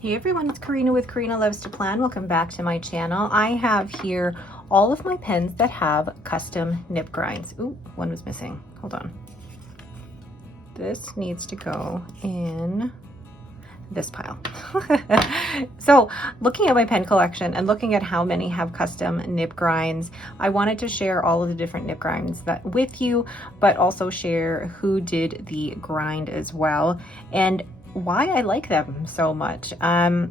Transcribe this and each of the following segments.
Hey everyone, it's Karina with Karina Loves to Plan. Welcome back to my channel. I have here all of my pens that have custom nib grinds. Ooh, one was missing. Hold on. This needs to go in this pile. So looking at my pen collection and looking at how many have custom nib grinds, I wanted to share all of the different nib grinds that with you, but also share who did the grind as well and why I like them so much. I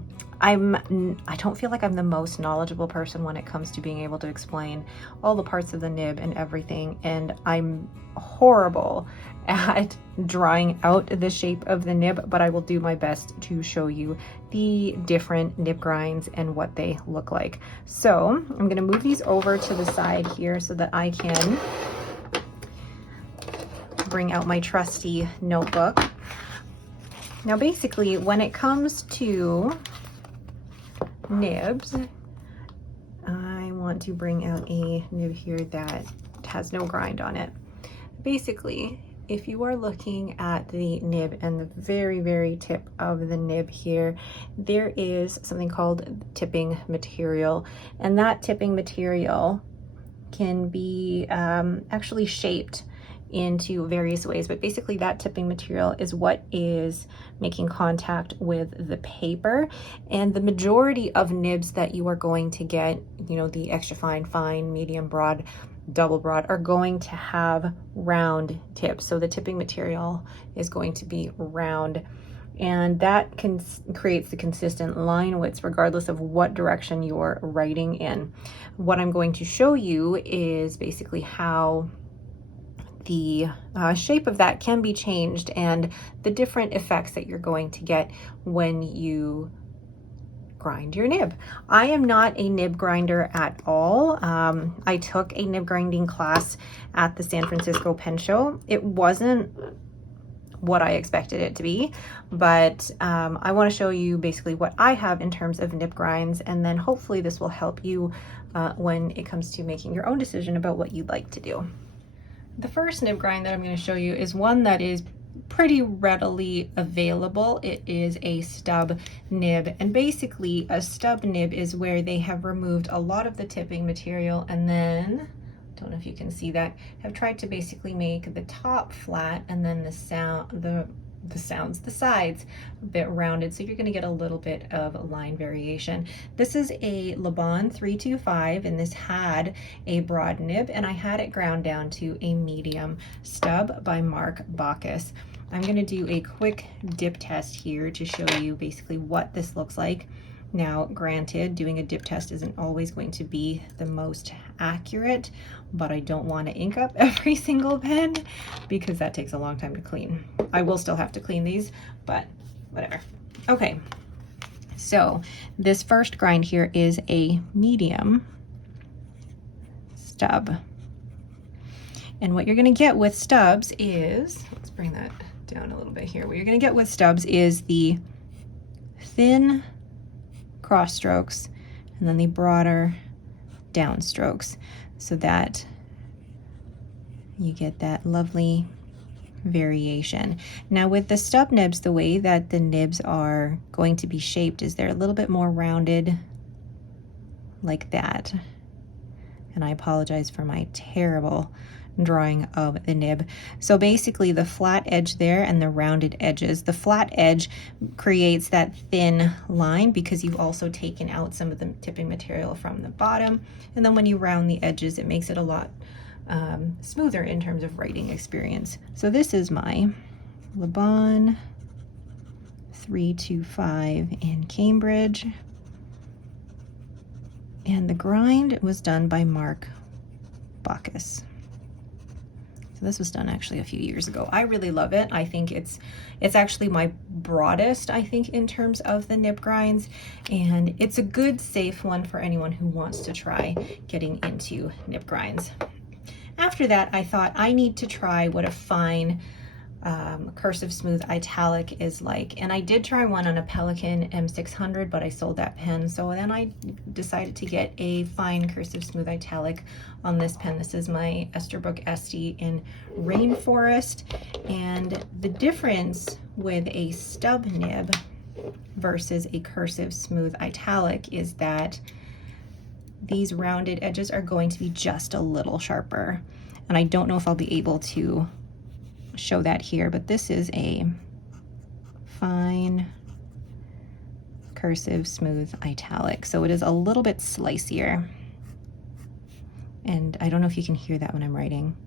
don't feel like I'm the most knowledgeable person when it comes to being able to explain all the parts of the nib and everything, and I'm horrible at drawing out the shape of the nib, but I will do my best to show you the different nib grinds and what they look like. So I'm gonna move these over to the side here so that I can bring out my trusty notebook. Now basically, when it comes to nibs, I want to bring out a nib here that has no grind on it. Basically, if you are looking at the nib and the very tip of the nib here, there is something called tipping material, and that tipping material can be actually shaped into various ways, but basically that tipping material is what is making contact with the paper. And the majority of nibs that you are going to get, you know, the extra fine, medium, broad, double broad, are going to have round tips. So the tipping material is going to be round, and that creates the consistent line widths regardless of what direction you're writing in. What I'm going to show you is basically how the shape of that can be changed and the different effects that you're going to get when you grind your nib. I am not a nib grinder at all. I took a nib grinding class at the San Francisco Pen Show. It wasn't what I expected it to be, but I want to show you basically what I have in terms of nib grinds, and then hopefully this will help you when it comes to making your own decision about what you'd like to do. The first nib grind that I'm going to show you is one that is pretty readily available. It is a stub nib, and basically a stub nib is where they have removed a lot of the tipping material and then, don't know if you can see that, have tried to basically make the top flat and then the sides a bit rounded, so you're going to get a little bit of line variation. This is a Le Bon 325, and this had a broad nib, and I had it ground down to a medium stub by Mark Bacchus. I'm going to do a quick dip test here to show you basically what this looks like. Now, granted, doing a dip test isn't always going to be the most accurate, but I don't want to ink up every single pen because that takes a long time to clean. I will still have to clean these, but whatever. Okay, so this first grind here is a medium stub. And what you're going to get with stubs is, let's bring that down a little bit here. What you're going to get with stubs is the thin cross strokes and then the broader down strokes, so that you get that lovely variation. Now with the stub nibs, the way that the nibs are going to be shaped is they're a little bit more rounded like that. And I apologize for my terrible drawing of the nib. So basically the flat edge there and the rounded edges, the flat edge creates that thin line because you've also taken out some of the tipping material from the bottom, and then when you round the edges it makes it a lot smoother in terms of writing experience. So this is my Le Bon 325 in Cambridge, and the grind was done by Mark Bacchus. So this was done actually a few years ago. I really love it. I think it's actually my broadest, I think, in terms of the nib grinds, and it's a good safe one for anyone who wants to try getting into nib grinds. After that, I thought I need to try what a fine cursive smooth italic is like, and I did try one on a Pelikan M600, but I sold that pen, so then I decided to get a fine cursive smooth italic on this pen. This is my Esterbrook Esty in Rainforest, and the difference with a stub nib versus a cursive smooth italic is that these rounded edges are going to be just a little sharper. And I don't know if I'll be able to show that here, but this is a fine cursive smooth italic. So it is a little bit slicier. And I don't know if you can hear that when I'm writing.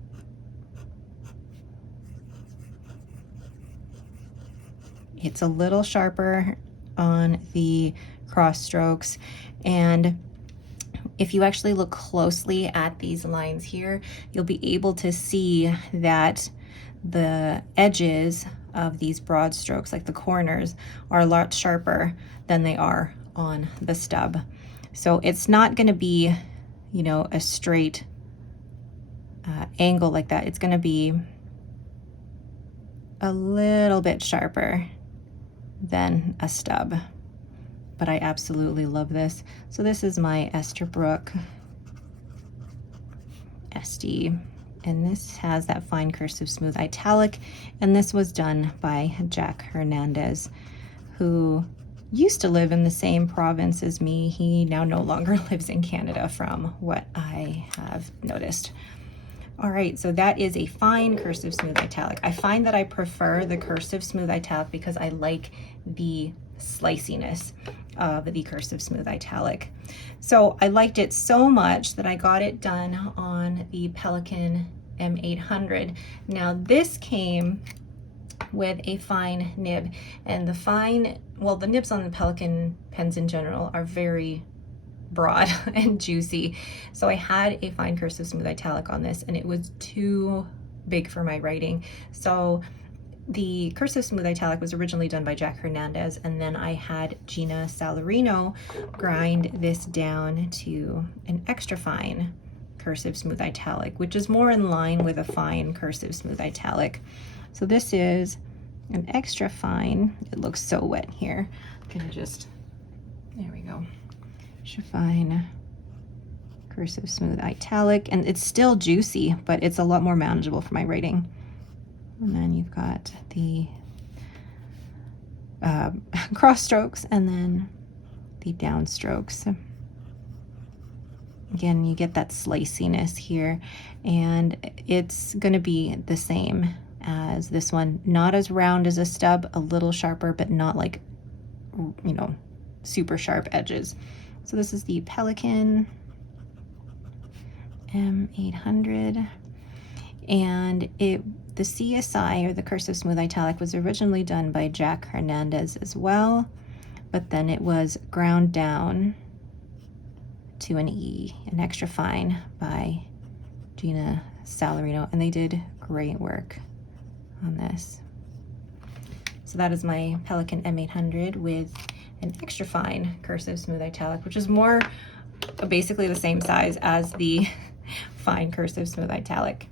It's a little sharper on the cross strokes, and if you actually look closely at these lines here, you'll be able to see that the edges of these broad strokes, like the corners, are a lot sharper than they are on the stub. So it's not going to be, you know, a straight angle like that. It's going to be a little bit sharper than a stub, but I absolutely love this. So this is my Esterbrook SD, and this has that fine cursive smooth italic, and this was done by Jack Hernandez, who used to live in the same province as me. He now no longer lives in Canada, from what I have noticed. All right, so that is a fine cursive smooth italic. I find that I prefer the cursive smooth italic because I like the sliciness of the cursive smooth italic. So I liked it so much that I got it done on the Pelikan M800. Now this came with a fine nib, and the fine, well, the nibs on the Pelikan pens in general are very broad and juicy. So I had a fine cursive smooth italic on this, and it was too big for my writing. So the cursive smooth italic was originally done by Jack Hernandez, and then I had Gina Salarino grind this down to an extra fine cursive smooth italic, which is more in line with a fine cursive smooth italic. So this is an extra fine. It looks so wet here. I'm gonna just, there we go. Extra fine cursive smooth italic, and it's still juicy, but it's a lot more manageable for my writing. And then you've got the cross strokes and then the down strokes. Again, you get that sliciness here, and it's going to be the same as this one. Not as round as a stub, a little sharper, but not like, you know, super sharp edges. So this is the Pelikan M800, and the CSI, or the cursive smooth italic, was originally done by Jack Hernandez as well, but then it was ground down to an E, an extra fine, by Gina Salarino, and they did great work on this. So that is my Pelikan M800 with an extra fine cursive smooth italic, which is more basically the same size as the fine cursive smooth italic.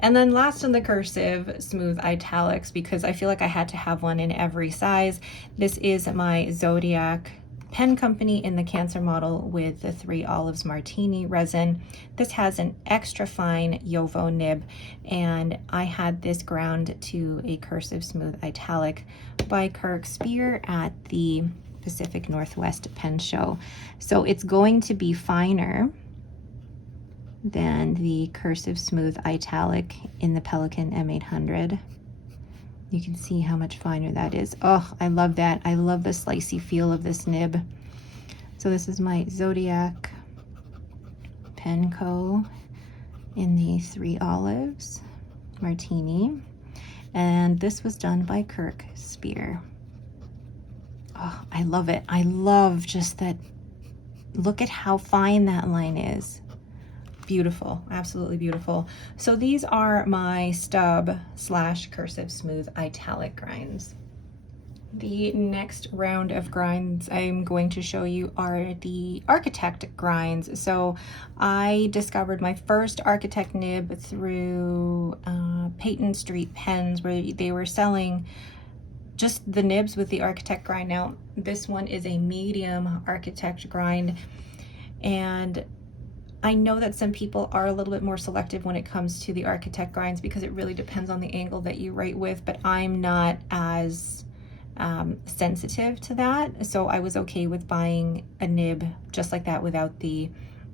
And then last on the cursive smooth italics, because I feel like I had to have one in every size, this is my Zodiac pen company in the Cancer model with the 3 Olives Martini resin. This has an extra fine Yovo nib, and I had this ground to a cursive smooth italic by Kirk Spear at the Pacific Northwest Pen Show. So it's going to be finer than the cursive smooth italic in the Pelikan M800. You can see how much finer that is. Oh, I love that. I love the slicey feel of this nib. So this is my Zodiac Pen Co. in the 3 Olives Martini, and this was done by Kirk Spear. Oh, I love it. I love just that. Look at how fine that line is. Beautiful, absolutely beautiful. So these are my stub / cursive smooth italic grinds. The next round of grinds I'm going to show you are the Architect grinds. So I discovered my first Architect nib through Peyton Street Pens, where they were selling just the nibs with the Architect grind. Now this one is a medium Architect grind, and I know that some people are a little bit more selective when it comes to the Architect grinds because it really depends on the angle that you write with, but I'm not as sensitive to that. So I was okay with buying a nib just like that without the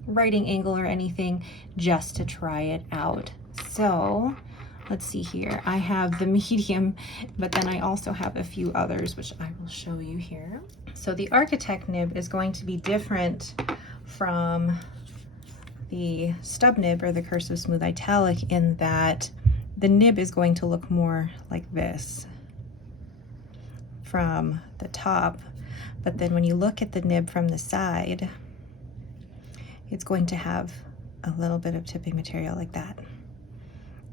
writing angle or anything, just to try it out. So let's see here. I have the medium, but then I also have a few others, which I will show you here. So the Architect nib is going to be different from the Stub nib or the Cursive Smooth Italic in that the nib is going to look more like this from the top, but then when you look at the nib from the side, it's going to have a little bit of tipping material like that.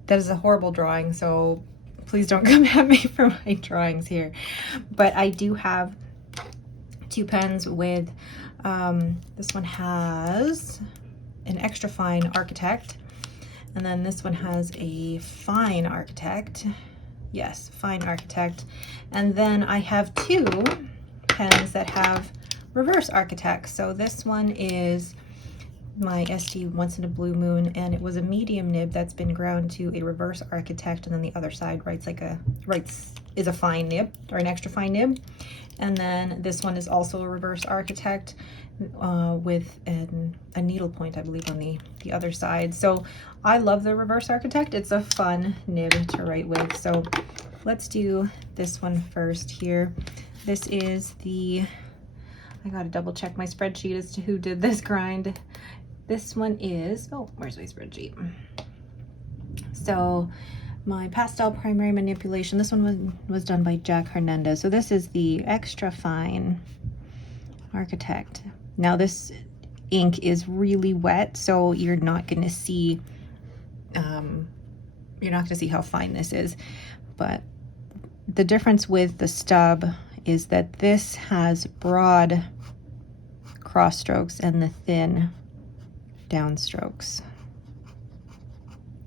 That is a horrible drawing, so please don't come at me for my drawings here. But I do have two pens with, this one has an extra fine Architect, and then this one has a fine Architect. Yes, fine Architect. And then I have two pens that have reverse Architect. So this one is my SD Once in a Blue Moon, and it was a medium nib that's been ground to a reverse Architect, and then the other side is a fine nib or an extra fine nib. And then this one is also a reverse Architect with a needle point, I believe, on the other side. So I love the reverse Architect. It's a fun nib to write with. So let's do this one first here. This is the, I gotta double check my spreadsheet as to who did this grind. This one is, oh, where's my spreadsheet? So my pastel primary manipulation, this one was done by Jack Hernandez. So this is the extra fine Architect. Now this ink is really wet, so you're not going to see how fine this is. But the difference with the Stub is that this has broad cross strokes and the thin down strokes.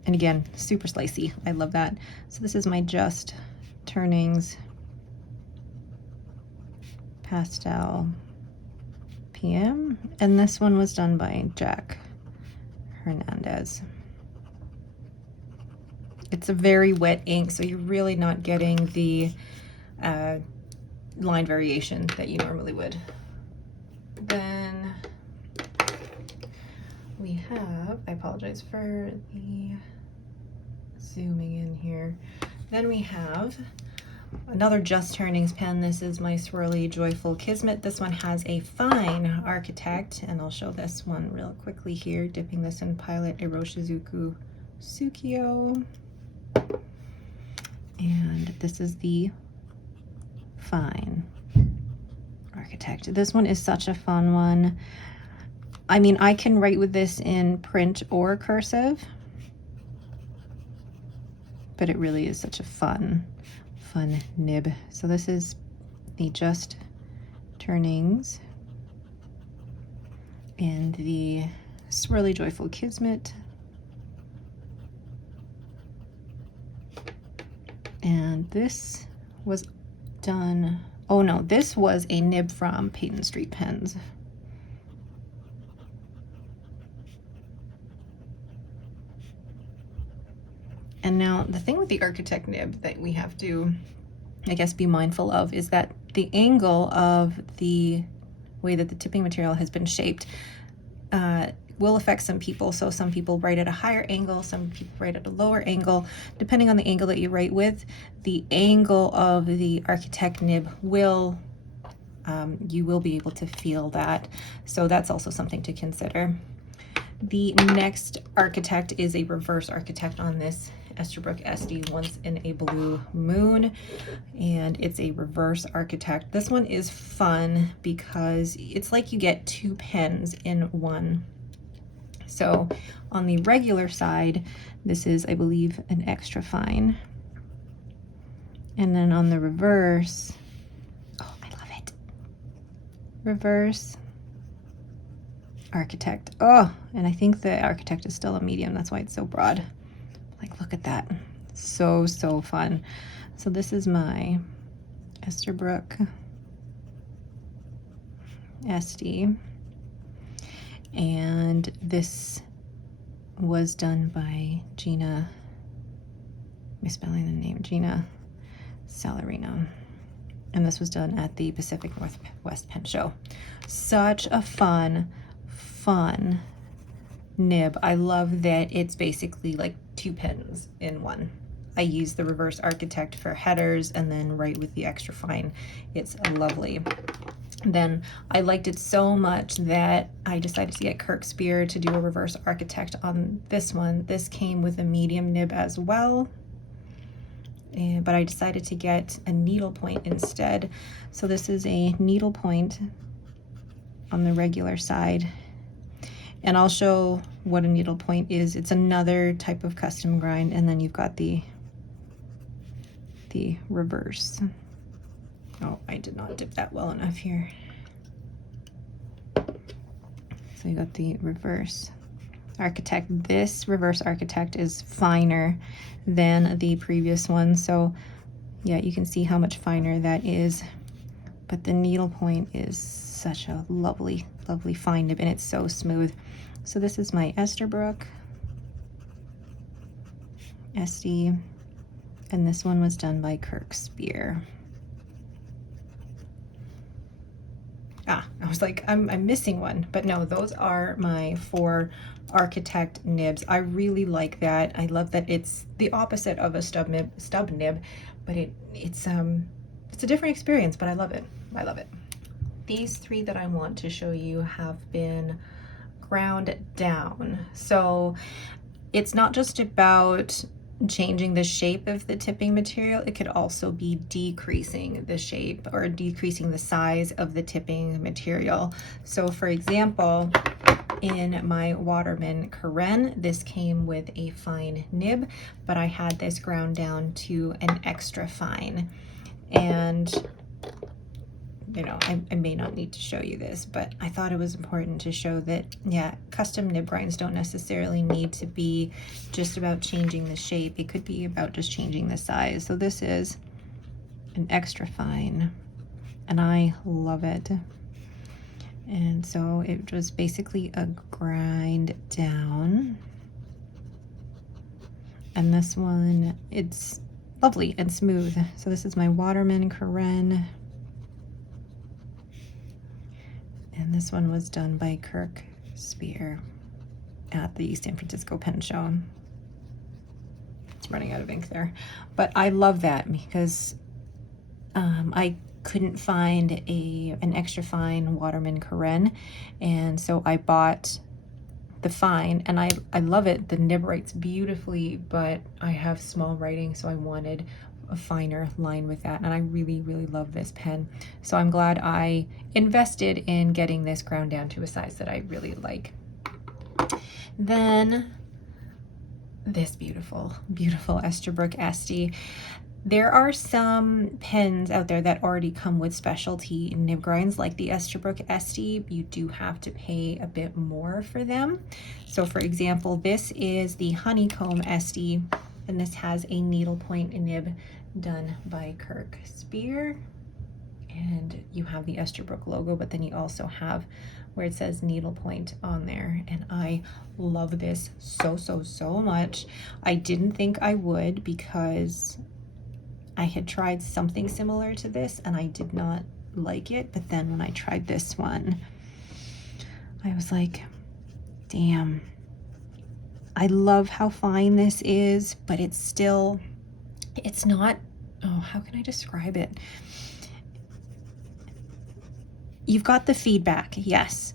And again, super slicey. I love that. So this is my Just Turnings Pastel PM, and this one was done by Jack Hernandez. It's a very wet ink, so you're really not getting the line variation that you normally would. Then we have, I apologize for the zooming in here. Then we have another Just Turnings pen. This is my Swirly Joyful Kismet. This one has a fine Architect, and I'll show this one real quickly here, dipping this in Pilot Iroshizuku Tsukio. And this is the fine Architect. This one is such a fun one. I mean, I can write with this in print or cursive, but it really is such a fun nib. So this is the Just Turnings and the Swirly Joyful Kismet. And this was done, oh no, this was a nib from Peyton Street Pens. And now the thing with the Architect nib that we have to, I guess, be mindful of is that the angle of the way that the tipping material has been shaped will affect some people. So some people write at a higher angle, some people write at a lower angle. Depending on the angle that you write with, the angle of the Architect nib will, you will be able to feel that. So that's also something to consider. The next Architect is a reverse Architect on this Esterbrook SD Once in a Blue Moon, and it's a reverse Architect. This one is fun because it's like you get two pens in one. So on the regular side, this is, I believe, an extra fine. And then on the reverse, oh, I love it. Reverse Architect. Oh, and I think the Architect is still a medium. That's why it's so broad. Like, look at that. So fun. So this is my Esterbrook SD. And this was done by Gina, misspelling the name, Gina Salarino. And this was done at the Pacific Northwest Pen Show. Such a fun nib. I love that it's basically like 2 pens in one. I use the reverse architect for headers and then right with the extra fine. It's lovely. Then I liked it so much that I decided to get Kirk Spear to do a reverse architect on this one. This came with a medium nib as well, but I decided to get a needle point instead. So this is a needle point on the regular side, and I'll show what a needle point is. It's another type of custom grind, and then you've got the reverse. Oh, I did not dip that well enough here. So you got the reverse architect. This reverse architect is finer than the previous one. So yeah, you can see how much finer that is. But the needle point is such a lovely, lovely fine nib, and it's so smooth. So this is my Esterbrook SD, and this one was done by Kirk Spear. Ah, I was like, I'm missing one, but no, those are my 4 architect nibs. I really like that. I love that it's the opposite of a stub nib, but it's a different experience, but I love it. I love it. These 3 that I want to show you have been ground down. So it's not just about changing the shape of the tipping material, it could also be decreasing the shape or decreasing the size of the tipping material. So for example, in my Waterman Karen, this came with a fine nib, but I had this ground down to an extra fine. And you know, I may not need to show you this, but I thought it was important to show that, yeah, custom nib grinds don't necessarily need to be just about changing the shape. It could be about just changing the size. So this is an extra fine, and I love it. And so it was basically a grind down. And this one, it's lovely and smooth. So this is my Waterman Karen. And this one was done by Kirk Spear at the San Francisco Pen Show. It's running out of ink there. But I love that because I couldn't find an extra fine Waterman Karen. And so I bought the fine, and I love it. The nib writes beautifully, but I have small writing, so I wanted a finer line with that, and I really, really love this pen. So I'm glad I invested in getting this ground down to a size that I really like. Then this beautiful, beautiful Esterbrook SD. There are some pens out there that already come with specialty nib grinds like the Esterbrook SD. You do have to pay a bit more for them. So for example, this is the Honeycomb SD, and this has a needlepoint nib done by Kirk Spear. And you have the Esterbrook logo, but then you also have where it says needlepoint on there. And I love this so, so, so much. I didn't think I would because I had tried something similar to this and I did not like it. But then when I tried this one, I was like, damn, I love how fine this is, but it's still, it's not, oh, how can I describe it? You've got the feedback, yes,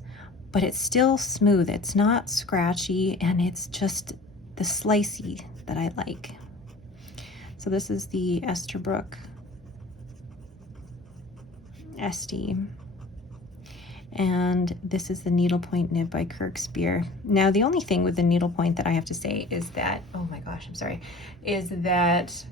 but it's still smooth. It's not scratchy, and it's just the slicey that I like. So this is the Esterbrook SD, and this is the needlepoint nib by Kirk Spear. Now, the only thing with the needlepoint that I have to say is that, oh my gosh, I'm sorry, is that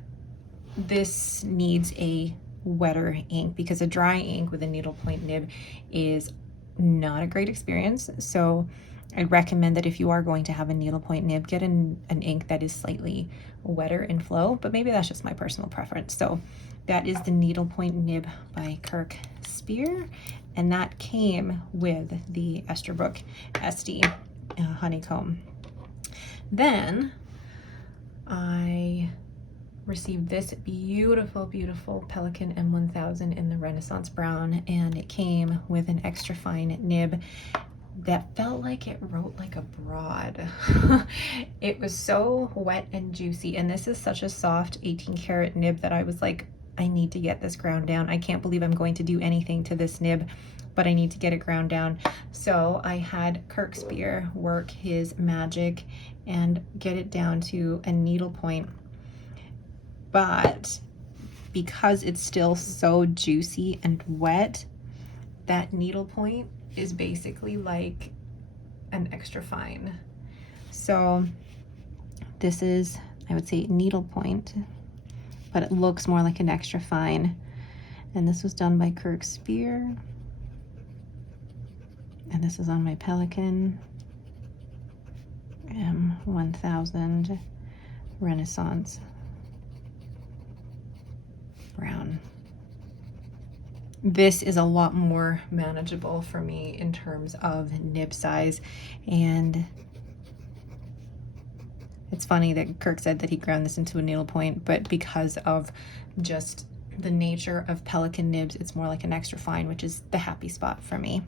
this needs a wetter ink, because a dry ink with a needlepoint nib is not a great experience. So I'd recommend that if you are going to have a needlepoint nib, get an ink that is slightly wetter in flow, but maybe that's just my personal preference. So that is the needlepoint nib by Kirk Spear, and that came with the Esterbrook SD Honeycomb. Then I received this beautiful, beautiful Pelican M1000 in the Renaissance Brown, and it came with an extra fine nib that felt like it wrote like a broad. It was so wet and juicy, and this is such a soft 18 karat nib that I was like, I need to get this ground down. I can't believe I'm going to do anything to this nib, but I need to get it ground down. So I had Kirk Spear work his magic and get it down to a needle point. But because it's still so juicy and wet, that needle point is basically like an extra fine. So this is, I would say, needle point, but it looks more like an extra fine. And this was done by Kirk Spear. And this is on my Pelican M1000 Renaissance Brown. This is a lot more manageable for me in terms of nib size, and it's funny that Kirk said that he ground this into a needle point, but because of just the nature of Pelican nibs, it's more like an extra fine, which is the happy spot for me.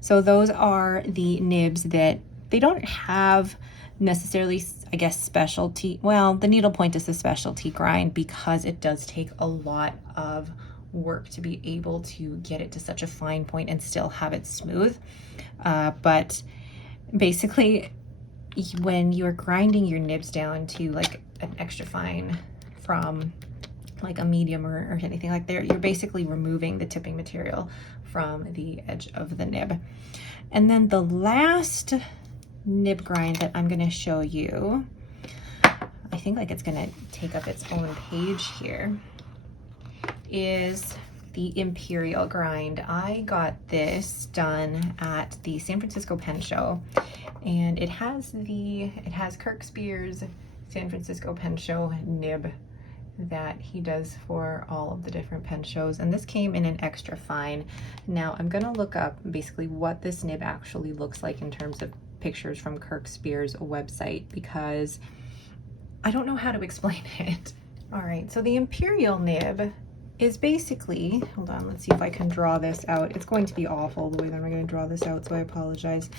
So those are the nibs that they don't have necessarily, I guess, specialty. Well, the needle point is a specialty grind because it does take a lot of work to be able to get it to such a fine point and still have it smooth. But basically, when you're grinding your nibs down to like an extra fine from like a medium or anything like that, you're basically removing the tipping material from the edge of the nib. And then the last nib grind that I'm going to show you, I think like it's going to take up its own page here, is the Imperial grind. I got this done at the San Francisco Pen Show, and it has Kirk Spear's San Francisco Pen Show nib that he does for all of the different pen shows, and this came in an extra fine. Now I'm gonna look up basically what this nib actually looks like in terms of pictures from Kirk Spear's website, because I don't know how to explain it. All right, so the Imperial nib is basically, hold on, let's see if I can draw this out. It's going to be awful the way that I'm going to draw this out, so I apologize.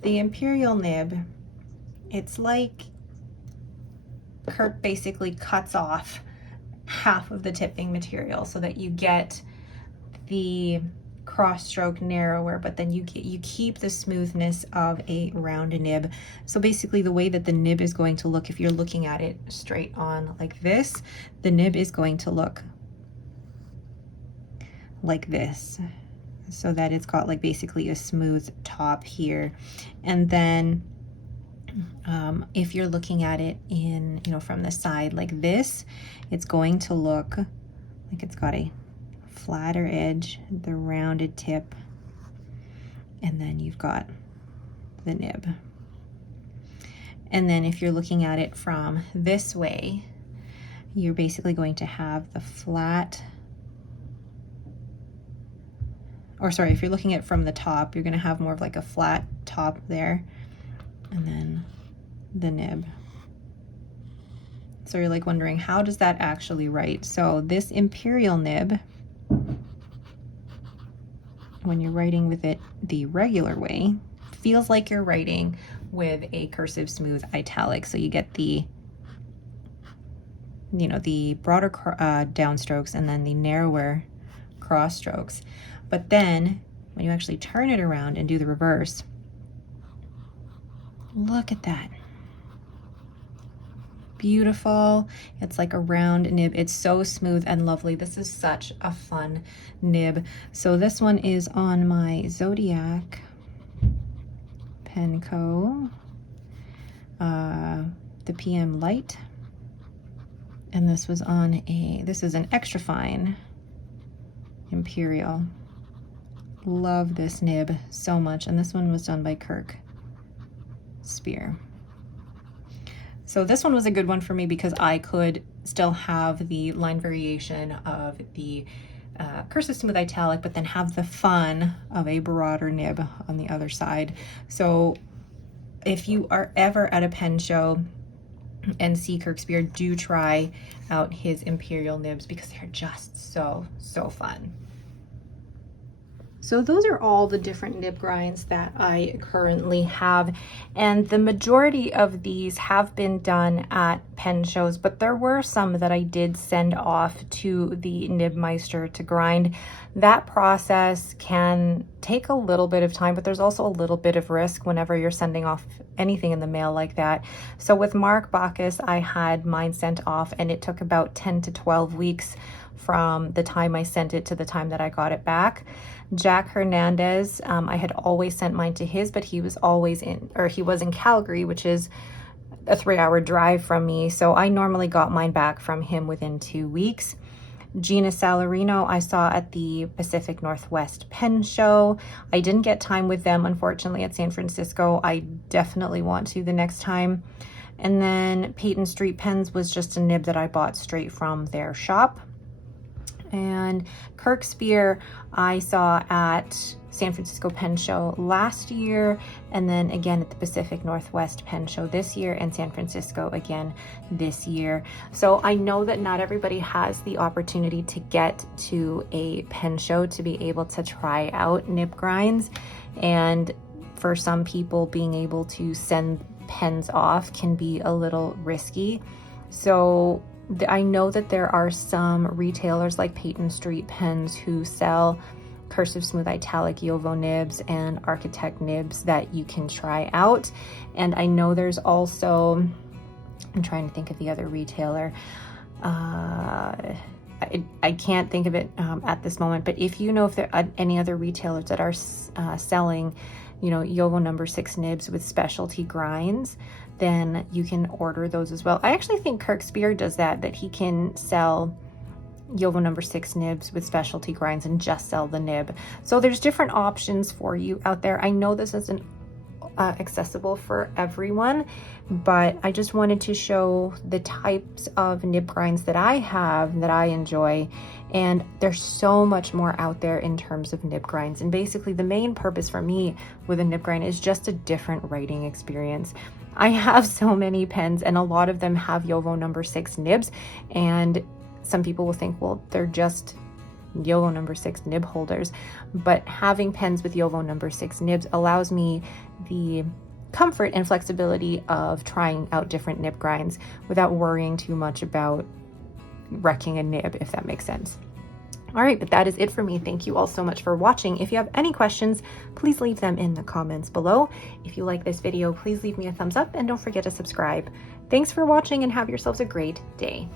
The Imperial nib, it's like Kirk basically cuts off half of the tipping material so that you get the cross stroke narrower, but then you keep the smoothness of a round nib. So basically the way that the nib is going to look, if you're looking at it straight on like this, the nib is going to look like this, so that it's got like basically a smooth top here. And then if you're looking at it in, from the side like this, it's going to look like it's got a flatter edge, the rounded tip, and then you've got the nib. And then if you're looking at it from this way, you're basically going to have the flat, or sorry, if you're looking at it from the top, you're going to have more of like a flat top there, and then the nib. So you're like wondering, how does that actually write? So this Imperial nib, when you're writing with it the regular way, feels like you're writing with a cursive smooth italic. So you get the, the broader downstrokes and then the narrower cross strokes. But then when you actually turn it around and do the reverse, look at that. Beautiful. It's like a round nib. It's so smooth and lovely. This is such a fun nib. So this one is on my Zodiac Pen Co. The PM Light. And this was on this is an extra fine Imperial. Love this nib so much. And this one was done by Kirk Spear. So this one was a good one for me because I could still have the line variation of the cursive smooth italic, but then have the fun of a broader nib on the other side. So if you are ever at a pen show and see Kirkspear, do try out his imperial nibs because they're just so fun. So those are all the different nib grinds that I currently have, and the majority of these have been done at pen shows, but there were some that I did send off to the Nibmeister to grind. That process can take a little bit of time, but there's also a little bit of risk whenever you're sending off anything in the mail like that. So with Mark Bacchus, I had mine sent off, and it took about 10 to 12 weeks from the time I sent it to the time that I got it back. Jack Hernandez, I had always sent mine to his, but he was always he was in Calgary, which is a 3-hour drive from me. So I normally got mine back from him within 2 weeks. Gina Salarino, I saw at the Pacific Northwest Pen Show. I didn't get time with them, unfortunately, at San Francisco. I definitely want to the next time. And then Peyton Street Pens was just a nib that I bought straight from their shop. And Kirkspear I saw at San Francisco Pen Show last year, and then again at the Pacific Northwest Pen Show this year, and San Francisco again this year. So I know that not everybody has the opportunity to get to a pen show to be able to try out nib grinds, and for some people being able to send pens off can be a little risky. So I know that there are some retailers like Peyton Street Pens who sell cursive smooth italic Yovo nibs and architect nibs that you can try out. And I know there's also, I'm trying to think of the other retailer. I can't think of it at this moment, but if you know if there are any other retailers that are selling, you know, Yovo number 6 nibs with specialty grinds, then you can order those as well. I actually think Kirkspear does that he can sell Yovo number 6 nibs with specialty grinds and just sell the nib. So there's different options for you out there. I know this isn't accessible for everyone, but I just wanted to show the types of nib grinds that I have that I enjoy, and there's so much more out there in terms of nib grinds. And basically the main purpose for me with a nib grind is just a different writing experience. I have so many pens, and a lot of them have Yovo number 6 nibs, and some people will think, well, they're just Yovo number 6 nib holders, but having pens with Yovo number 6 nibs allows me the comfort and flexibility of trying out different nib grinds without worrying too much about wrecking a nib, if that makes sense. All right, but that is it for me. Thank you all so much for watching. If you have any questions, please leave them in the comments below. If you like this video, please leave me a thumbs up and don't forget to subscribe. Thanks for watching and have yourselves a great day.